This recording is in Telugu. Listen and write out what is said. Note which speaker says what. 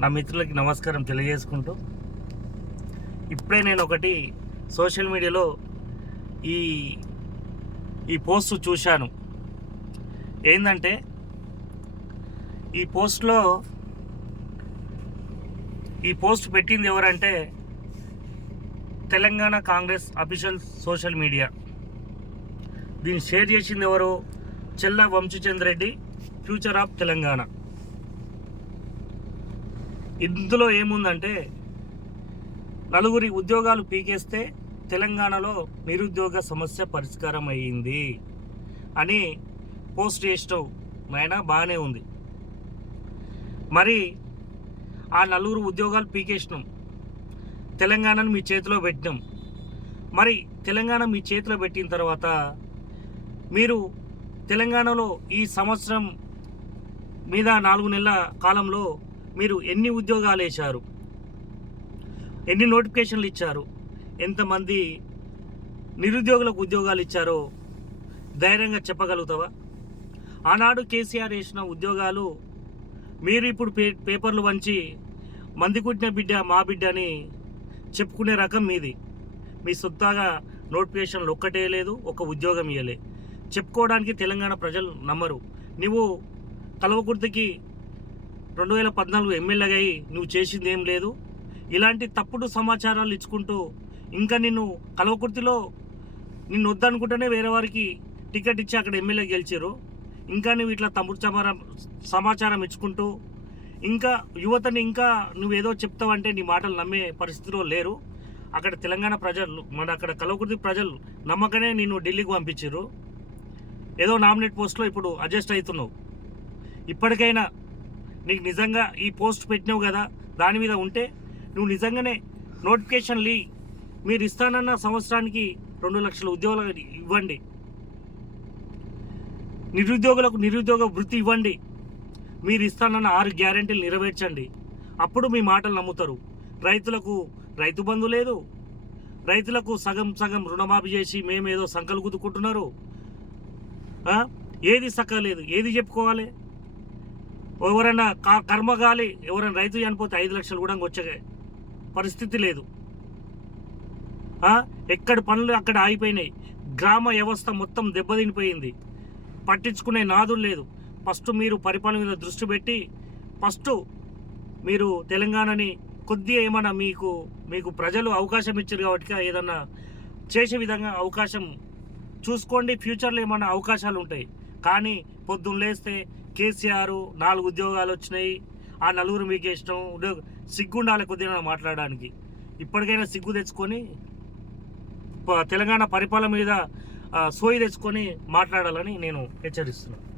Speaker 1: నా మిత్రులకి నమస్కారం తెలియజేసుకుంటూ ఇప్పుడే నేను ఒకటి సోషల్ మీడియాలో ఈ ఈ పోస్ట్ చూశాను. ఏంటంటే ఈ పోస్ట్లో ఈ పోస్ట్ పెట్టింది ఎవరంటే Telangana Congress official social media. దీన్ని షేర్ చేసింది ఎవరు? చెల్ల వంశీచంద్రెడ్డి ఫ్యూచర్ ఆఫ్ తెలంగాణ. ఇందులో ఏముందంటే నలుగురి ఉద్యోగాలు పీకేస్తే తెలంగాణలో నిరుద్యోగ సమస్య పరిష్కారం అయ్యింది అని పోస్ట్ చేసినావు నాయన బాగానే ఉంది. మరి ఆ నలుగురు ఉద్యోగాలు పీకేసినాం. తెలంగాణను మీ చేతిలో పెట్టినాం. మరి తెలంగాణ మీ చేతిలో పెట్టిన తర్వాత మీరు తెలంగాణలో ఈ సంవత్సరం మీద నాలుగు నెలల కాలంలో మీరు ఎన్ని ఉద్యోగాలు వేశారు? ఎన్ని నోటిఫికేషన్లు ఇచ్చారు? ఎంతమంది నిరుద్యోగులకు ఉద్యోగాలు ఇచ్చారో ధైర్యంగా చెప్పగలుగుతావా? ఆనాడు కేసీఆర్ వేసిన ఉద్యోగాలు మీరు ఇప్పుడు పే పేపర్లు వంచి మంది కుట్టిన బిడ్డ మా బిడ్డ అని చెప్పుకునే రకం మీది. మీ సొంతగా నోటిఫికేషన్లు ఒక్కటే లేదు ఒక ఉద్యోగం ఇవ్వలే చెప్పుకోవడానికి తెలంగాణ ప్రజలు నమ్మరు. నువ్వు కలవకుర్తికి రెండు వేల పద్నాలుగు ఎమ్మెల్యేగా అయి నువ్వు చేసింది ఏం లేదు. ఇలాంటి తప్పుడు సమాచారాలు ఇచ్చుకుంటూ ఇంకా నిన్ను కలవకుర్తిలో నిన్ను వద్దనుకుంటేనే వేరే వారికి టికెట్ ఇచ్చి అక్కడ ఎమ్మెల్యే గెలిచారు. ఇంకా నువ్వు ఇట్లా తప్పుడు సమాచారం సమాచారం ఇచ్చుకుంటూ ఇంకా యువతని ఇంకా నువ్వేదో చెప్తావంటే నీ మాటలు నమ్మే పరిస్థితిలో లేరు. అక్కడ తెలంగాణ ప్రజలు మన అక్కడ కలవకుర్తి ప్రజలు నమ్మకనే నిన్ను ఢిల్లీకి పంపించారు. ఏదో నామినేట్ పోస్ట్లో ఇప్పుడు అడ్జస్ట్ అవుతున్నావు. ఇప్పటికైనా నీకు నిజంగా ఈ పోస్ట్ పెట్టినావు కదా దాని మీద ఉంటే నువ్వు నిజంగానే నోటిఫికేషన్లు లీ మీరు ఇస్తానన్న సంవత్సరానికి రెండు లక్షల ఉద్యోగాలు ఇవ్వండి. నిరుద్యోగులకు నిరుద్యోగ వృత్తి ఇవ్వండి. మీరు ఇస్తానన్న ఆరు గ్యారెంటీలు నెరవేర్చండి. అప్పుడు మీ మాటలు నమ్ముతారు. రైతులకు రైతు బంధు లేదు. రైతులకు సగం సగం రుణమాఫీ చేసి మేమేదో సంకలు కుదుకుంటున్నారు ఏది ఏది సక్కలేదు. ఏది చెప్పుకోవాలి? ఎవరైనా క- కర్మగాలి ఎవరైనా రైతు చనిపోతే ఐదు లక్షలు కూడా వచ్చే పరిస్థితి లేదు. ఎక్కడ పనులు అక్కడ ఆగిపోయినాయి. గ్రామ వ్యవస్థ మొత్తం దెబ్బతినిపోయింది. పట్టించుకునే నాదులు లేదు. ఫస్ట్ మీరు పరిపాలన మీద దృష్టి పెట్టి ఫస్ట్ మీరు తెలంగాణని కొద్దిగా ఏమైనా మీకు మీకు ప్రజలు అవకాశం ఇచ్చారు కాబట్టి ఏదన్నా చేసే విధంగా అవకాశం చూసుకోండి. ఫ్యూచర్లో ఏమైనా అవకాశాలు ఉంటాయి. కానీ పొద్దున్న లేస్తే కేసీఆర్ నాలుగు ఉద్యోగాలు వచ్చినాయి. ఆ నలుగురు మీకు ఇష్టం ఉద్యోగ సిగ్గుండాలి కొద్దిగా మాట్లాడడానికి. ఇప్పటికైనా సిగ్గు తెచ్చుకొని తెలంగాణ పరిపాలన మీద సోయి తెచ్చుకొని మాట్లాడాలని నేను హెచ్చరిస్తున్నాను.